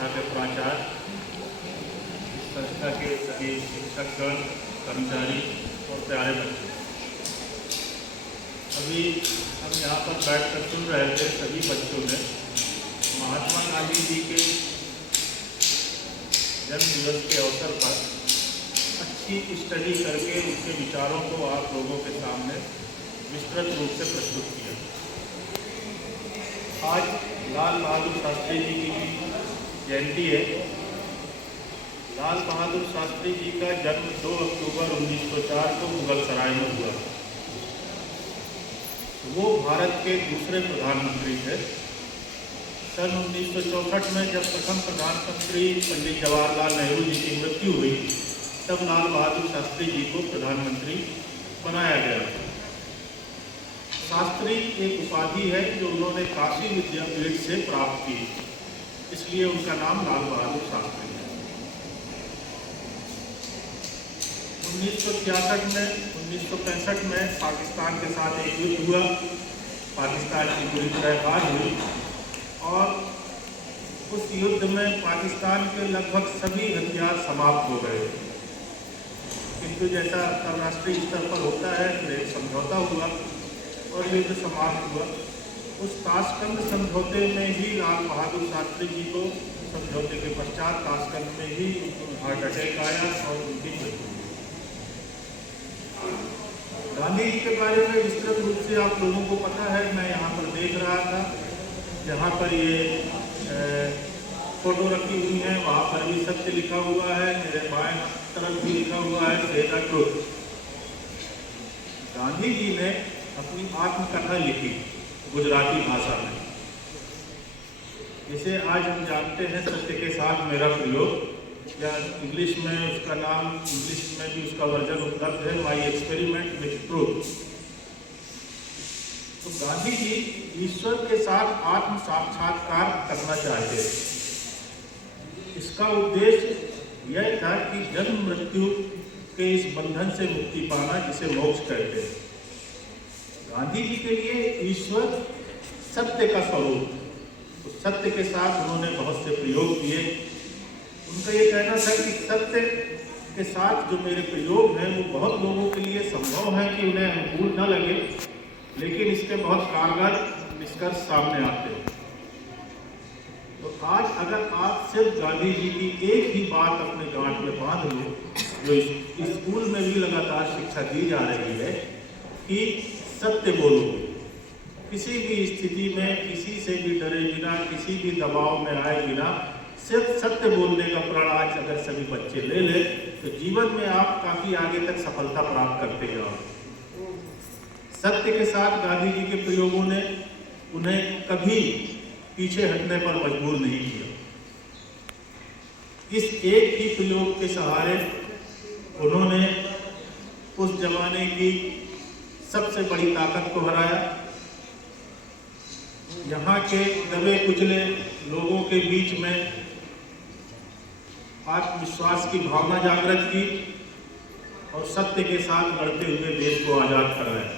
संस्था के प्राचार्य, संस्था के सभी शिक्षकगण, कर्मचारी और प्यारे बच्चे, अभी हम यहाँ पर बैठकर सुन रहे थे सभी बच्चों ने महात्मा गांधी जी के जन्म दिवस के अवसर पर अच्छी स्टडी करके उनके विचारों को आप लोगों के सामने विस्तृत रूप से प्रस्तुत किया। आज लाल बहादुर शास्त्री जी की जयंती है। लाल बहादुर शास्त्री जी का जन्म 2 अक्टूबर 1904 को मुगलसराय में हुआ। वो भारत के दूसरे प्रधानमंत्री थे। सन 1964 में जब प्रथम प्रधानमंत्री पंडित जवाहरलाल नेहरू जी की मृत्यु हुई, तब लाल बहादुर शास्त्री जी को प्रधानमंत्री बनाया गया। शास्त्री एक उपाधि है जो उन्होंने काशी विद्यापीठ से प्राप्त की, इसलिए उनका नाम लाल बहादुर शास्त्री है। 1965 में पाकिस्तान के साथ एक युद्ध हुआ। पाकिस्तान की पूरी तरह हार हुई और उस युद्ध में पाकिस्तान के लगभग सभी हथियार समाप्त हो गए। किंतु जैसा अंतर्राष्ट्रीय स्तर पर होता है, फिर एक समझौता हुआ और युद्ध समाप्त हुआ। उस ताशकंद समझौते में ही लाल बहादुर शास्त्री जी को, समझौते के पश्चात ताशकंद में ही हार्ट अटैक आया और उनकी मृत्यु हुई। गांधी जी के बारे में विस्तृत रूप से आप लोगों को पता है। मैं यहाँ पर देख रहा था, जहाँ पर ये फोटो रखी हुई है, वहाँ पर भी सत्य लिखा हुआ है। मेरे बाएं तरफ भी लिखा हुआ है से द ट्रुथ। गांधी जी ने अपनी आत्मकथा लिखी गुजराती भाषा में, जिसे आज हम जानते हैं सत्य के साथ मेरा प्रयोग, या इंग्लिश में उसका नाम, इंग्लिश में भी उसका वर्जन उपलब्ध है, माई एक्सपेरिमेंट विथ ट्रूथ। तो गांधी जी ईश्वर के साथ आत्म साक्षात्कार करना चाहते थे। इसका उद्देश्य यह था कि जन्म मृत्यु के इस बंधन से मुक्ति पाना, जिसे मोक्ष कहते हैं। गांधी जी के लिए ईश्वर सत्य का स्वरूप, तो सत्य के साथ उन्होंने बहुत से प्रयोग किए। उनका ये कहना था कि सत्य के साथ जो मेरे प्रयोग हैं वो बहुत लोगों के लिए संभव है कि उन्हें अनुकूल न लगे, लेकिन इसके बहुत कारगर निष्कर्ष सामने आते हैं। तो आज अगर आप सिर्फ गांधी जी की एक ही बात अपने गांठ में बांध लो, जो स्कूल में भी लगातार शिक्षा दी जा रही है कि सत्य बोलो, किसी भी स्थिति में किसी से भी डरे बिना, किसी भी दबाव में आए बिना सिर्फ सत्य बोलने का प्रण आज अगर सभी बच्चे ले ले, तो जीवन में आप काफी आगे तक सफलता प्राप्त करते जाओ। सत्य के साथ गांधी जी के प्रयोगों ने उन्हें कभी पीछे हटने पर मजबूर नहीं किया। इस एक ही प्रयोग के सहारे उन्होंने उस जमाने की सबसे बड़ी ताकत को हराया। यहाँ के दबे कुचले लोगों के बीच में आत्मविश्वास की भावना जागृत की और सत्य के साथ लड़ते हुए देश को आजाद कराया।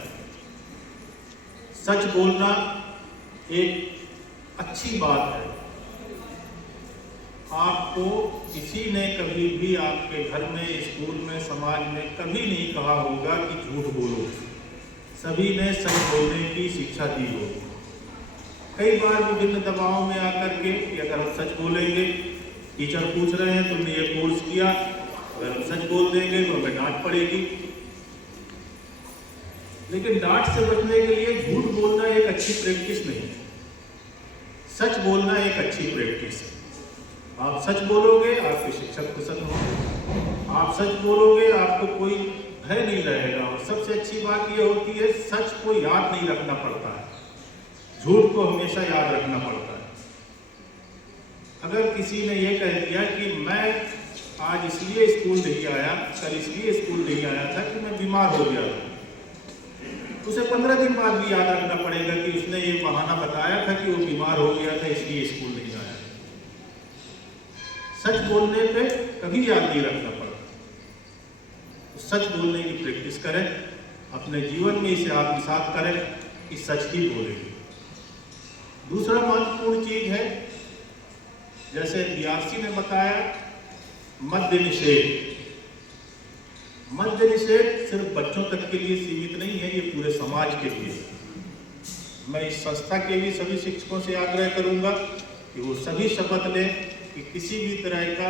सच बोलना एक अच्छी बात है। आपको किसी ने कभी भी आपके घर में, स्कूल में, समाज में कभी नहीं कहा होगा कि झूठ बोलो। सभी ने सच बोलने की शिक्षा दी होगी। कई बार विभिन्न दबाव में आकर के कि अगर हम सच बोलेंगे, टीचर पूछ रहे हैं तुमने ये कोर्स किया, अगर हम सच बोल देंगे तो हमें डांट पड़ेगी। लेकिन डांट से बचने के लिए झूठ बोलना एक अच्छी प्रैक्टिस नहीं है। सच बोलना एक अच्छी प्रैक्टिस है। आप सच बोलोगे, आपके शिक्षक प्रसन्न होंगे। आप सच बोलोगे, आपको कोई भय नहीं रहेगा। और सबसे अच्छी बात यह होती है, सच को याद नहीं रखना पड़ता है, झूठ को हमेशा याद रखना पड़ता है। अगर किसी ने यह कह दिया कि मैं आज इसलिए स्कूल नहीं आया, कल इसलिए स्कूल नहीं आया था कि मैं बीमार हो गया था, उसे 15 दिन बाद भी याद रखना पड़ेगा कि उसने ये बहाना बताया था कि वो बीमार हो गया था इसलिए स्कूल नहीं आया। सच बोलने पे कभी याद नहीं रखना पड़ता। तो सच बोलने की प्रैक्टिस करें, अपने जीवन में इसे आत्मसात करें कि सच ही बोलेंगे। दूसरा महत्वपूर्ण चीज है जैसे बीआरसी ने बताया, मद्य निषेध। मद्य निषेध सिर्फ बच्चों तक के लिए सीमित नहीं है, ये पूरे समाज के लिए। मैं इस संस्था के भी सभी शिक्षकों से आग्रह करूंगा कि वो सभी शपथ लें कि किसी भी तरह का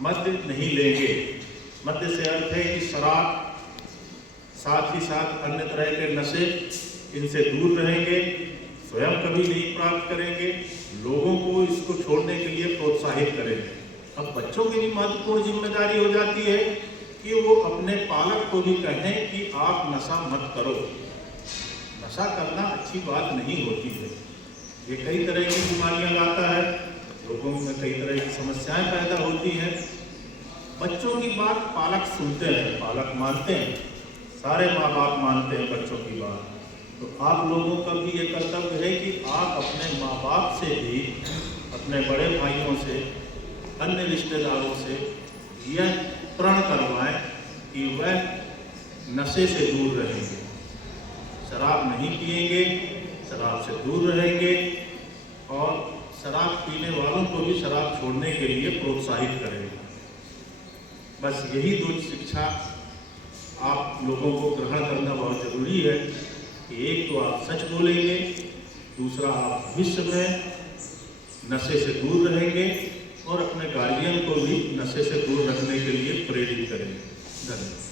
मद्य नहीं लेंगे। मद्य से अर्थ है कि शराब, साथ ही साथ अन्य तरह के नशे, इनसे दूर रहेंगे, स्वयं कभी नहीं प्राप्त करेंगे, लोगों को इसको छोड़ने के लिए प्रोत्साहित करेंगे। अब बच्चों की भी महत्वपूर्ण जिम्मेदारी हो जाती है कि वो अपने पालक को भी कहें कि आप नशा मत करो। नशा करना अच्छी बात नहीं होती है, ये कई तरह की बीमारियां लाता है, लोगों में कई तरह की समस्याएं पैदा होती हैं। बच्चों की बात पालक सुनते हैं, पालक मानते हैं, सारे माँ बाप मानते हैं बच्चों की बात। तो आप लोगों का भी ये कर्तव्य है कि आप अपने माँ बाप से भी, अपने बड़े भाइयों से, अन्य रिश्तेदारों से यह प्रण करवाएं कि वह नशे से दूर रहेंगे, शराब नहीं पिएंगे, शराब से दूर रहेंगे और शराब पीने वालों को भी शराब छोड़ने के लिए प्रोत्साहित करेंगे। बस यही दो शिक्षा आप लोगों को ग्रहण करना बहुत जरूरी है कि एक तो आप सच बोलेंगे, दूसरा आप भविष्य में नशे से दूर रहेंगे और अपने गार्जियन को भी नशे से दूर रखने के लिए प्रेरित करेंगे। धन्यवाद।